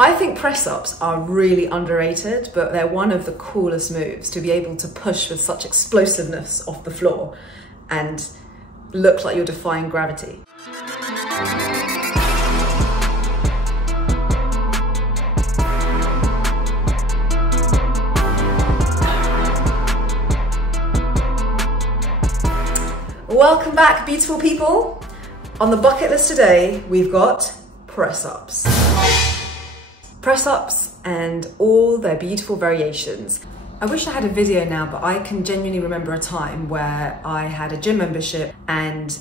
I think press-ups are really underrated, but they're one of the coolest moves to be able to push with such explosiveness off the floor and look like you're defying gravity. Welcome back, beautiful people. On the bucket list today, we've got press-ups. Press-ups and all their beautiful variations. I wish I had a video now, but I can genuinely remember a time where I had a gym membership and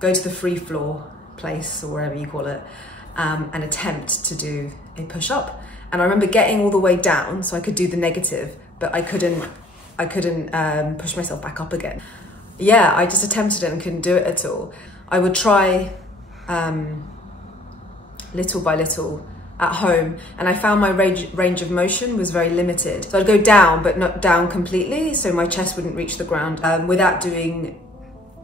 go to the free floor place, or whatever you call it, and attempt to do a push-up. And I remember getting all the way down so I could do the negative, but I couldn't push myself back up again. Yeah, I just attempted it and couldn't do it at all. I would try little by little at home, and I found my range of motion was very limited. So I'd go down, but not down completely, so my chest wouldn't reach the ground. Without doing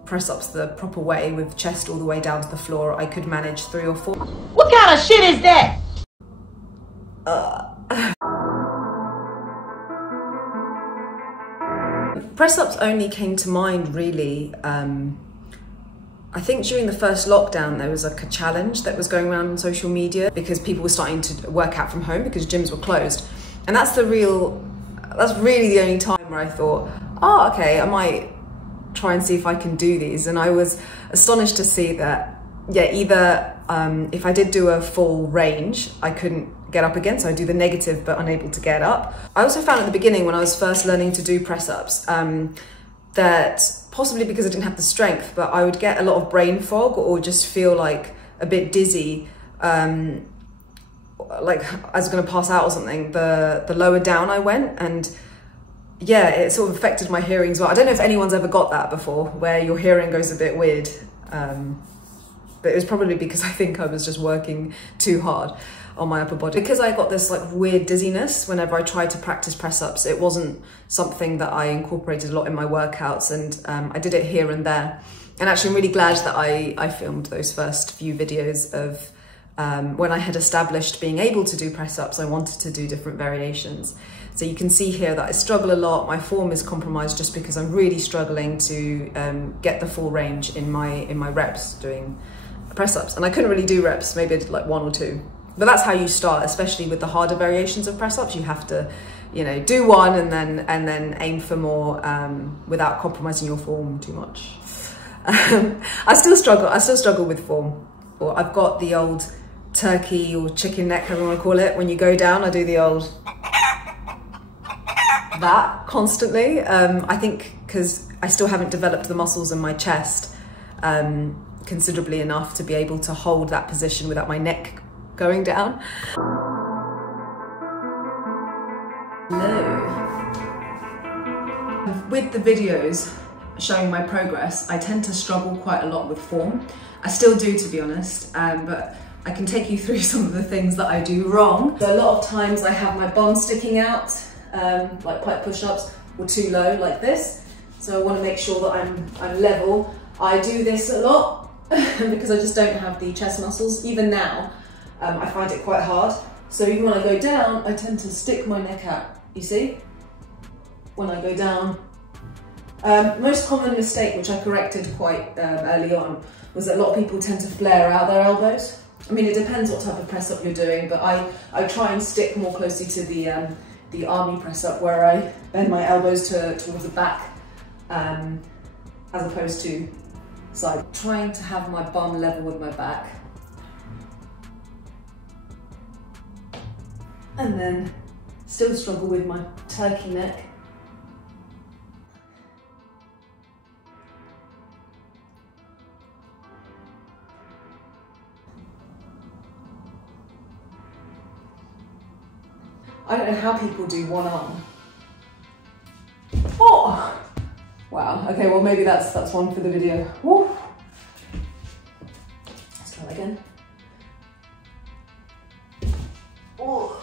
press-ups the proper way, with chest all the way down to the floor, I could manage 3 or 4. What kind of shit is that? Press-ups only came to mind really, I think during the first lockdown there was like a challenge that was going around on social media because people were starting to work out from home because gyms were closed. And that's really the only time where I thought, oh, okay, I might try and see if I can do these. And I was astonished to see that, yeah, either if I did do a full range, I couldn't get up again, so I do the negative but unable to get up. I also found at the beginning when I was first learning to do press-ups that possibly because I didn't have the strength, but I would get a lot of brain fog or just feel like a bit dizzy, like I was going to pass out or something, the lower down I went. And yeah, it sort of affected my hearing as well. I don't know if anyone's ever got that before, where your hearing goes a bit weird, but it was probably because I think I was just working too hard on my upper body. Because I got this like weird dizziness whenever I tried to practice press-ups, it wasn't something that I incorporated a lot in my workouts, and I did it here and there. And actually I'm really glad that I filmed those first few videos of when I had established being able to do press-ups. I wanted to do different variations. So you can see here that I struggle a lot. My form is compromised just because I'm really struggling to get the full range in my reps doing press-ups. And I couldn't really do reps, maybe I did like 1 or 2. But that's how you start, especially with the harder variations of press-ups. You have to, you know, do 1 and then aim for more without compromising your form too much. I still struggle with form. Or I've got the old turkey or chicken neck, however you want to call it. When you go down, I do the old that constantly. I think because I still haven't developed the muscles in my chest considerably enough to be able to hold that position without my neck going down. Hello. With the videos showing my progress, I tend to struggle quite a lot with form. I still do, to be honest, but I can take you through some of the things that I do wrong. So a lot of times I have my bum sticking out, like pipe push-ups, or too low like this. So I want to make sure that I'm level. I do this a lot because I just don't have the chest muscles. Even now, I find it quite hard. So even when I go down, I tend to stick my neck out, you see? When I go down. Most common mistake, which I corrected quite early on, was that a lot of people tend to flare out their elbows. I mean, it depends what type of press up you're doing, but I try and stick more closely to the army press up, where I bend my elbows towards the back, as opposed to side. Trying to have my bum level with my back. And then still struggle with my turkey neck. I don't know how people do 1 arm. Oh! Wow, okay, well maybe that's one for the video. Woo. Let's try that again. Oh.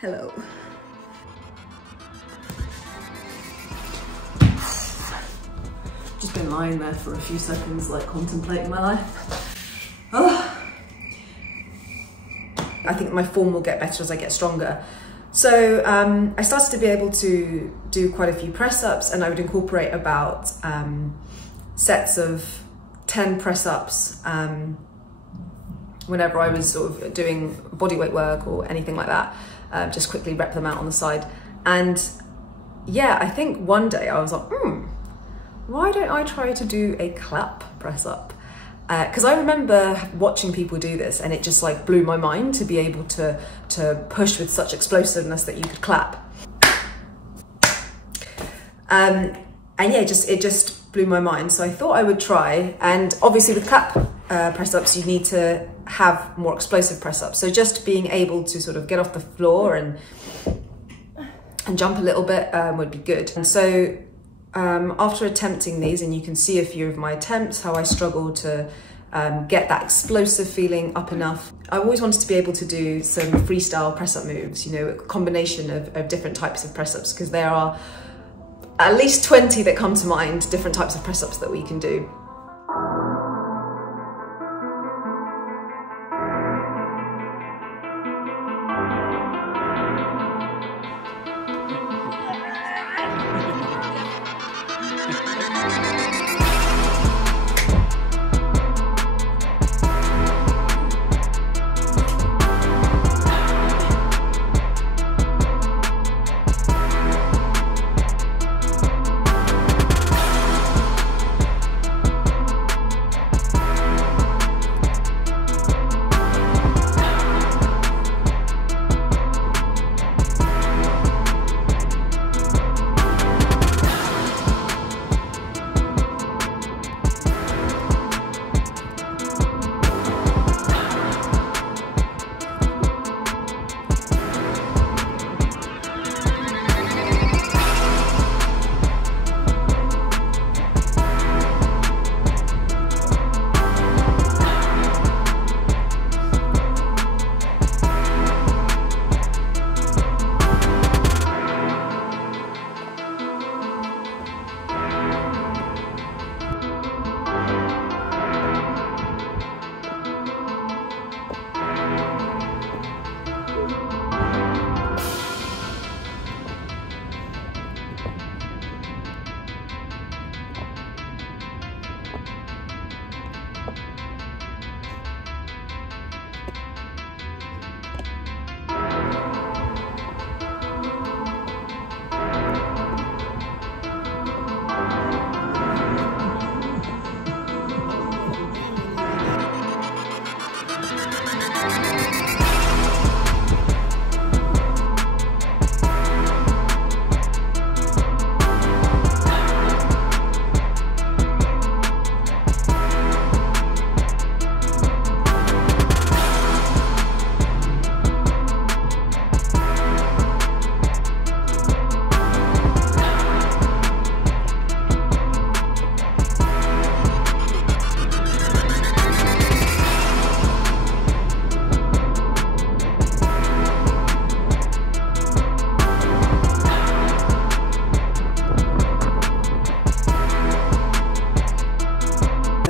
Hello. been lying there for a few seconds, like contemplating my life. Oh. I think my form will get better as I get stronger. So I started to be able to do quite a few press-ups, and I would incorporate about sets of 10 press-ups whenever I was sort of doing bodyweight work or anything like that. Just quickly rep them out on the side. And yeah, I think one day I was like, why don't I try to do a clap press-up? Because I remember watching people do this, and it just like blew my mind to be able to push with such explosiveness that you could clap. And yeah, it just blew my mind. So I thought I would try, and obviously with clap press-ups, you need to have more explosive press-ups. So just being able to sort of get off the floor and jump a little bit would be good. And so after attempting these, and you can see a few of my attempts, how I struggle to get that explosive feeling up enough. I always wanted to be able to do some freestyle press-up moves, you know, a combination of different types of press-ups, because there are at least 20 that come to mind, different types of press-ups that we can do.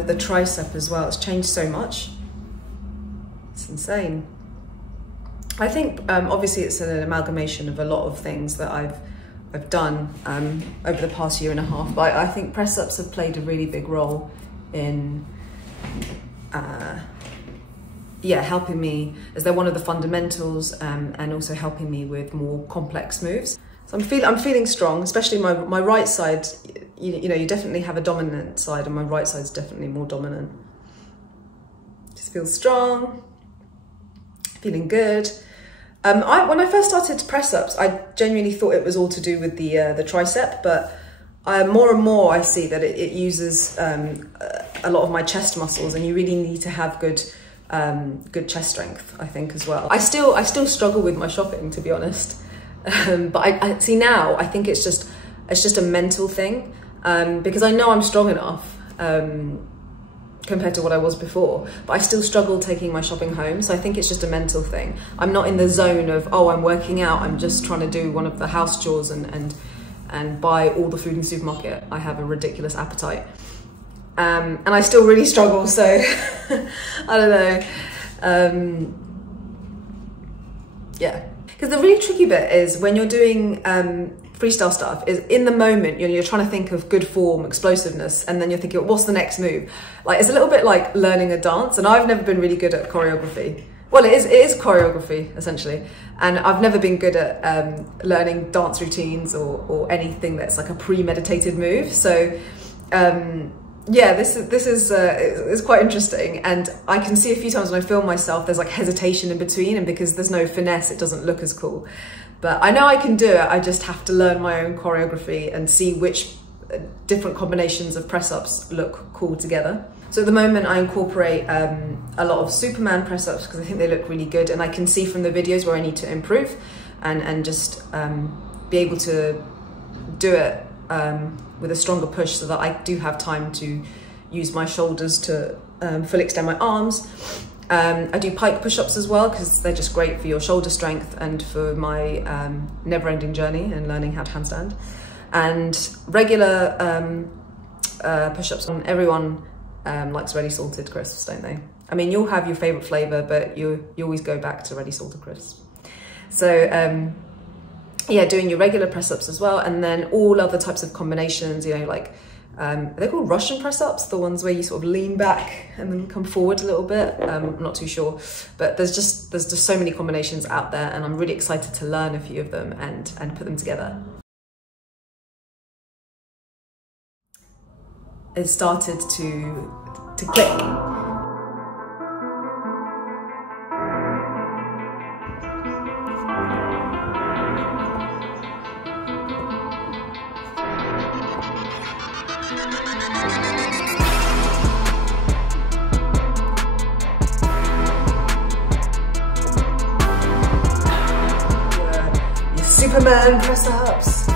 The tricep as well, it's changed so much. It's insane. I think obviously it's an amalgamation of a lot of things that I've done over the past year and a half, but I think press-ups have played a really big role in yeah, helping me, as they're one of the fundamentals, and also helping me with more complex moves. So I'm feeling strong, especially my right side. You know, you definitely have a dominant side, and my right side's definitely more dominant. Just feel strong, feeling good. When I first started press-ups, I genuinely thought it was all to do with the tricep, but more and more I see that it uses a lot of my chest muscles, and you really need to have good chest strength, I think, as well. I still struggle with my shopping, to be honest, but I see now, I think it's just a mental thing, because I know I'm strong enough compared to what I was before, but I still struggle taking my shopping home. So I think it's just a mental thing. I'm not in the zone of, oh, I'm working out, I'm just trying to do one of the house chores and buy all the food in the supermarket. I have a ridiculous appetite. and I still really struggle, so I don't know. Yeah, because the really tricky bit is when you're doing freestyle stuff, is in the moment you're trying to think of good form, explosiveness, and then you're thinking, what's the next move? Like, it's a little bit like learning a dance, and I've never been really good at choreography. Well, it is choreography essentially, and I've never been good at learning dance routines or anything that's like a premeditated move. So yeah, this is quite interesting, and I can see a few times when I film myself there's like hesitation in between, and because there's no finesse it doesn't look as cool. But I know I can do it, I just have to learn my own choreography and see which different combinations of press-ups look cool together. So at the moment I incorporate a lot of Superman press-ups because I think they look really good, and I can see from the videos where I need to improve and just be able to do it with a stronger push, so that I do have time to use my shoulders to fully extend my arms. I do pike push-ups as well because they're just great for your shoulder strength and for my never-ending journey and learning how to handstand. And regular push-ups. Everyone likes ready salted crisps, don't they? I mean, you'll have your favorite flavor, but you always go back to ready salted crisps. So yeah, doing your regular press-ups as well, and then all other types of combinations, you know, like they're called Russian press-ups, the ones where you sort of lean back and then come forward a little bit. I'm not too sure, but there's just so many combinations out there, and I'm really excited to learn a few of them and put them together. It started to click. Your Superman press-ups,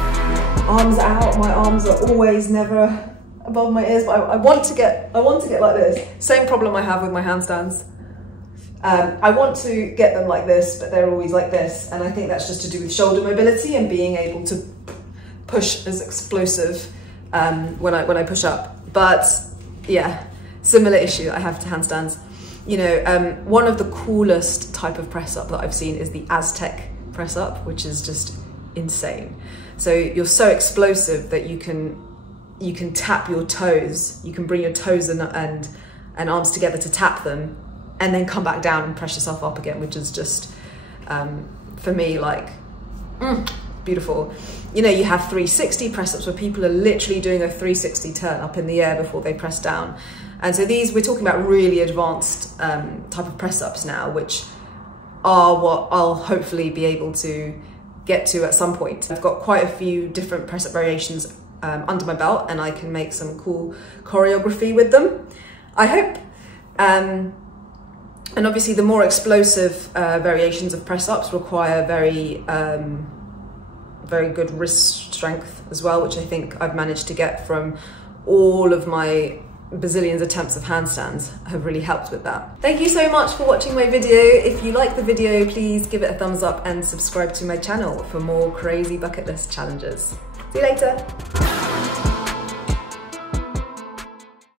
arms out. My arms are always never above my ears, but I want to get like this. Same problem I have with my handstands. I want to get them like this, but they're always like this, and I think that's just to do with shoulder mobility and being able to push as explosive when I push up. But yeah, similar issue I have to handstands. You know, one of the coolest type of press up that I've seen is the Aztec press up, which is just insane. So you're so explosive that you can tap your toes. You can bring your toes and arms together to tap them, and then come back down and press yourself up again, which is just, for me, like, beautiful. You know, you have 360 press-ups where people are literally doing a 360 turn up in the air before they press down. And so we're talking about really advanced type of press-ups now, which are what I'll hopefully be able to get to at some point. I've got quite a few different press-up variations under my belt, and I can make some cool choreography with them, I hope. And obviously the more explosive variations of press-ups require very good wrist strength as well, which I think I've managed to get from all of my bazillions attempts of handstands have really helped with that. Thank you so much for watching my video. If you like the video, please give it a thumbs up and subscribe to my channel for more crazy bucket list challenges. See you later.